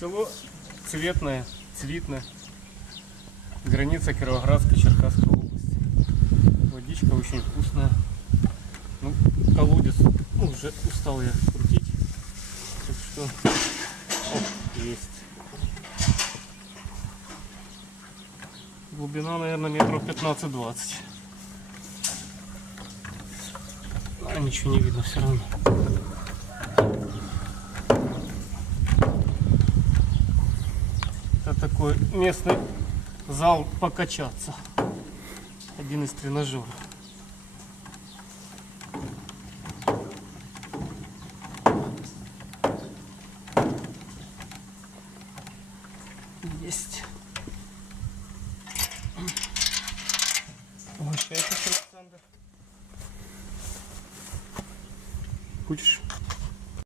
Село Цветное, Цвитное. Граница Кировоградской, Черкасской области. Водичка очень вкусная. Ну, колодец, ну, уже устал я крутить. Так что, оп, есть. Глубина, наверное, метров 15-20. А ничего не видно все равно. Это такой местный зал покачаться. Один из тренажеров. Есть. Угощайтесь. Хочешь?